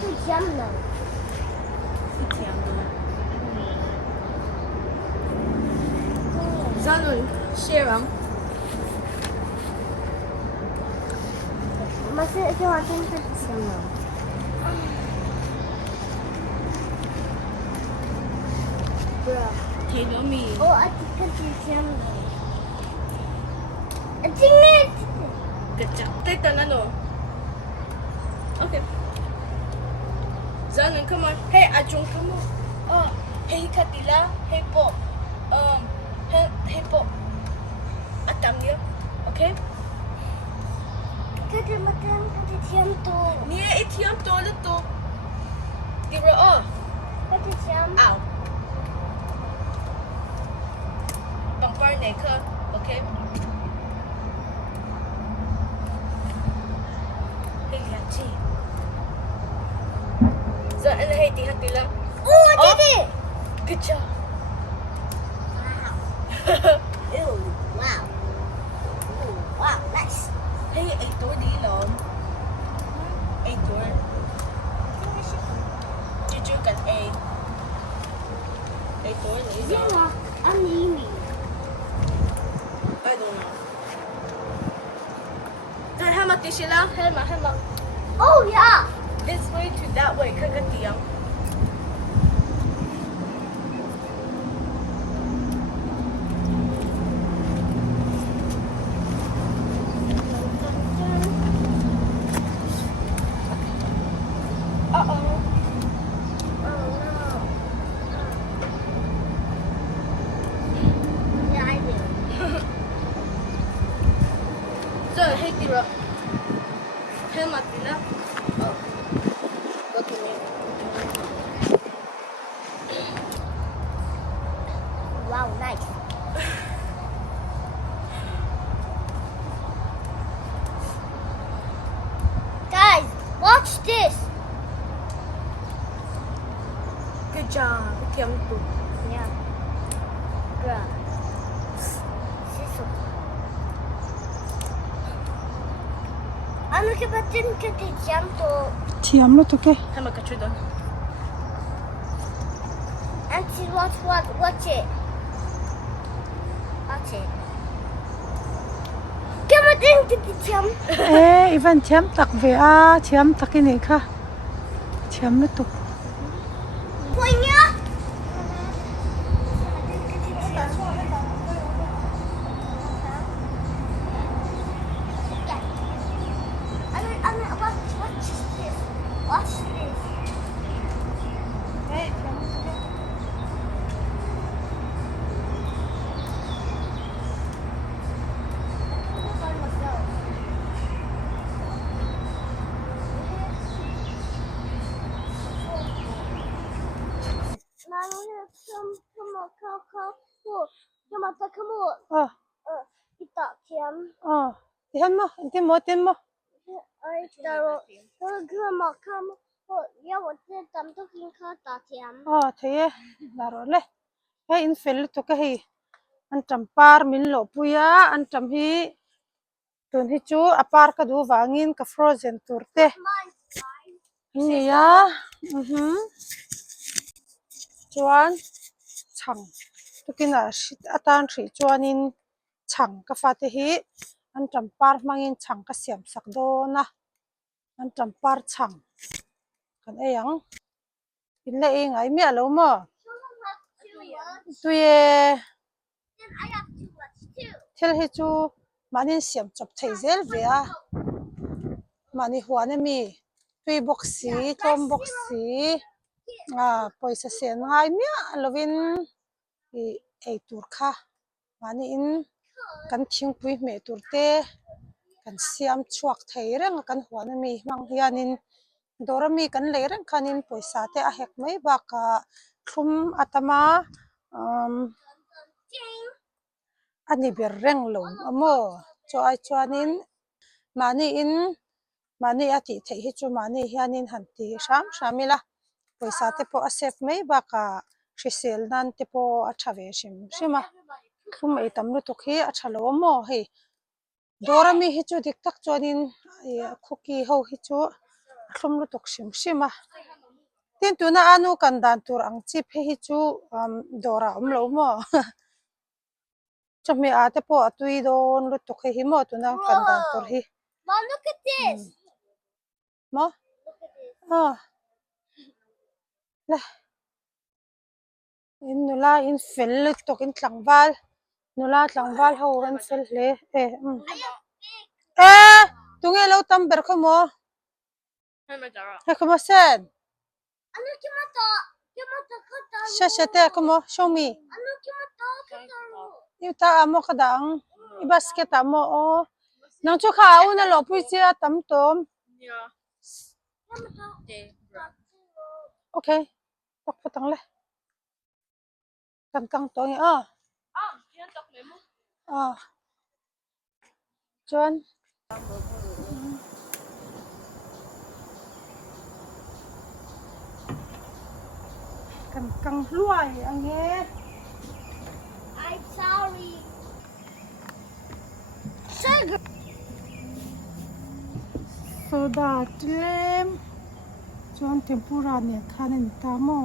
是姜呢？是甜的。咱们写完。Mas eu acho que não é siam não. Bro. Hey, no me. Oh, I think it's siam. I think it. Good job. Take the nano. Okay. Zanen, come on. Hey, Ajung, come on. Oh, hey, Katila. Hey, Pop. Hey, Pop. Atam dia. Okay? Kasi matan kasi siam to. Niya itiam to lutuk. Give her off. Kasi siam. Ow. Bumper necker. Okay? Hey, Yachi. Zanen, hey, di Katila. Oh, I did it. Good job. Wow. Ew. Wow. Ooh, wow, nice. Hey, ay tuổi đi lộn. Ay tuổi. Chưa cần A. Ay tuổi đi lộn. Zima, I'm Yimi. I don't know. Rồi hai mặt tí xí lang, hai mặt. Oh yeah. This way to that way, cái tiếng. Uh-oh. Oh no. Yeah, I do. Rồi hay tí rồi. Hai mặt tí lang. Oh. Go to me. Wow, nice. Guys, watch this. Good job. Tiêm tụ. Yeah. Bruh. Ano ka ba din ka di jam to? Siam lutuk eh. Hai mặt cái chuyện đó. Auntie, watch it. Watch it. Ka ba din ka di jam? Ivan siam tak ve a siam tak ini kha. Siam lutuk. Punya. Watch this. Watch this. Oh, Kita kiam. oh. Tihan mo, hindi mo, tin mo. Ai taro. Ke makam. Ya, 我这咱们都应该打钱。 Oh, thế laro le. Hey, in fel lutuk hi. An trampar min lo puya, an tram hi. Tun hi chu apar ka du wangin ka frozen turte. Ni ya. Chuan chhang. Tukina atan thri chuanin chhang ka fate hi. An trampar mangin chhang ka siam sak do na. An trampar chhang. Kan eyang. In le ing ai mi alo mo. Tuye. Thil hi chu manin siam chop thei zel ve a. Mani huan mi. Tui boxi, tom boxi. Poisa sen ngai mi alovin ei tur kha. Mani in kan thing pui me turte. Kan siam chuak thei reng kan huan mi hmang hianin dorami kan le reng khanin poisa te a hek mai baka thum atama ani ber reng lo amo cho ai chuanin mani ati thei hi chu mani hianin hanti shamila poisa te po a save mai baka hrisel nan te po a thave shima thum ei tam lutuk hi a thalo mo hei dorami hi chu dik tak chuanin cookie ho hi chu Hlum lutuk shim tin tu na anu kan dan tur ang chip hi chu dora lo mo chami ate po atui don lutuk hi mo tu na kan dan tur hi Mom, look at this. mo Look at this. la in nula in fel lutuk in tlangwal nula tlangwal ho ran fel le tunge lo tam ber ko mo he ko mo sen Ano kimata? Kimata kata. shashate ko mo show me Ano kimata kata? yuta amo kadang i basket amo o nang chu kha u na lo pui chia tam tom okay tak patang le kan kang to ngi chuan kan kang luai ange I'm sorry. soda tlem chuan tempura ne khanen tamo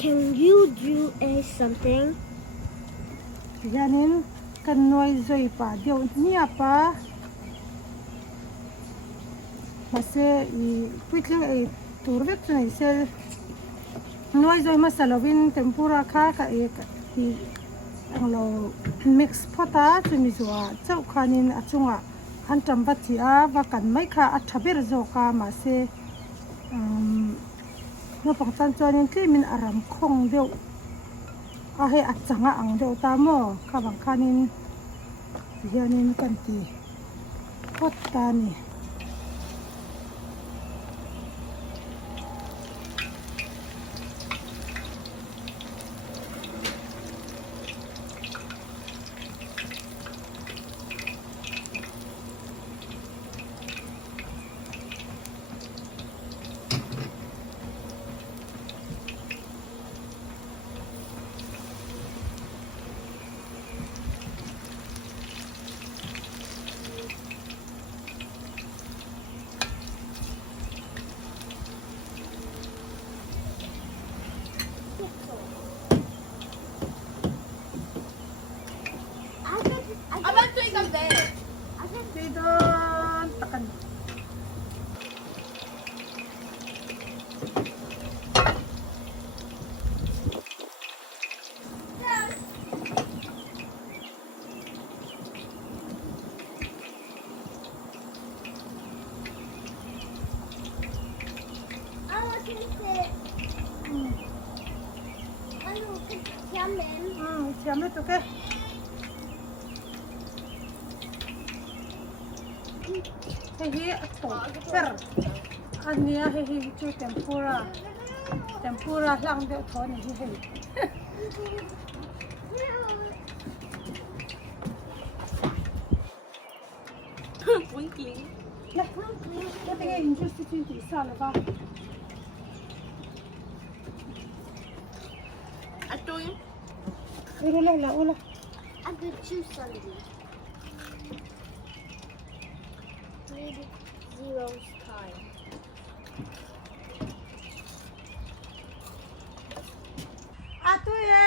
Can you do something? yanin kan noi zoi pa deu nia pa mase I puitling e turvek nei sel noi zoi masalovin tempura kha ka e hi anglo mix phota chumi zuwa chau khanin achunga Antam batia wa kan mai kha a thaber zo ka mase no pangchan chuanin tlemin aram khong deu a he achanga ang deu ta mo kha bang khanin yanin kan ti phota ni Tidon takan siam le tuke he ato per ania he chu tempura lang de thon hi he Twinkling. la la tenga interest ti sala ba Atoy. ula I'm gonna choose something. 3 zeros time. atu ye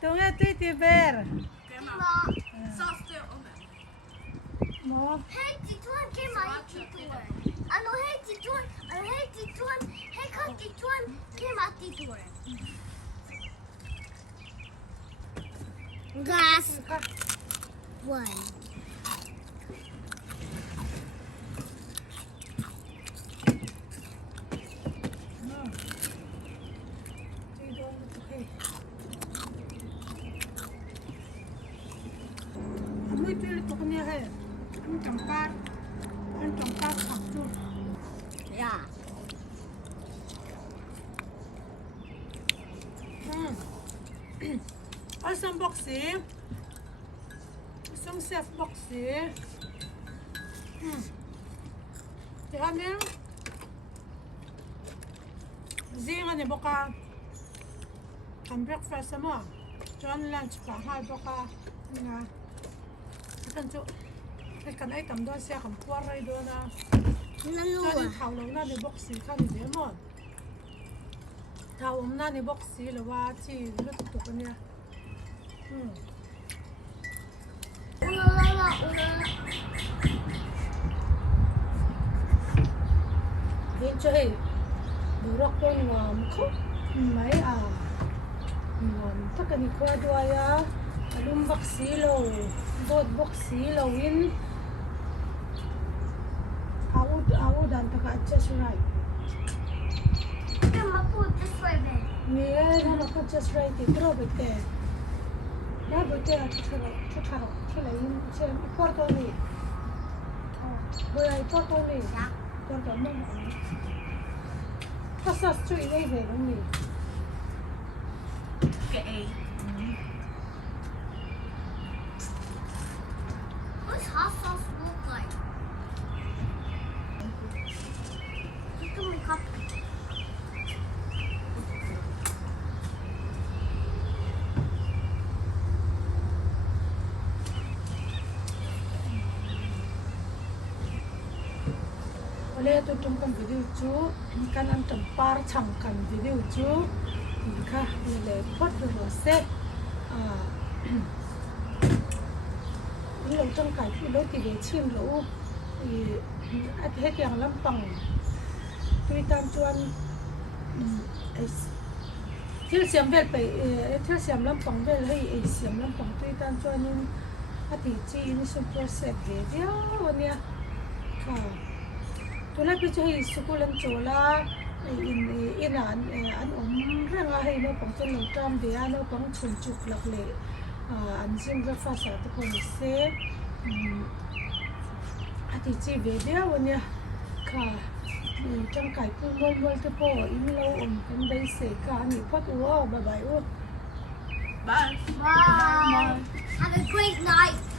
tunga tu ti ber Sauce still open. mo Hey, Tituan came out Tituan. I know hey Tituan. Hey Tituan. Hey cut Tituan came out Tituan. Glass one. muy pili to kanya he an champat khak tu Yeah. al sam boxi sam chef boxi te hamen zinga ne boka kan breakfast mo John lunch pa ha boka nga kan chu kan ai tam don sia kan puar rai do na Nanu cho à. nên thảo lâu na ni box si khan ni mon thảo na ni box si lo wa chi lu tu kan ya Ula. Hiện chơi đồ rock con ngầm khóc mấy à ngầm tất cả những qua đuôi á alum bác sĩ lâu bột bác sĩ lâu in áo đàn tất cả just right Come on, put this way, babe. nè nó có just right thì trâu bể tè nó bể tè chút thằng khi lấy xem qua tôi nè bữa nay qua tôi nè qua tôi mong có sao chui đây về không nè Okay. What's hot sauce look like? Look at my cup. Oleh tu tum kan video chu kan Antam par chhang kan video chu kha le phot ro se lo trong cái lo ti ve chim lo at het yang lampang tui tam chuan thil siam vel pe thil siam lampang vel hei siam lampang tui tam chuan in ati chi in sum process ve dia onia kha tula pi chu hei school an chola in an ranga hei no pang chen lo tam de a no pang chun chuk lak le an jim breakfast at ko ni se ati chi ve dia onia kha trong cái pu mol te po in lo kan dai se ka ni phot bye bye Bye. Bye. Have a great night.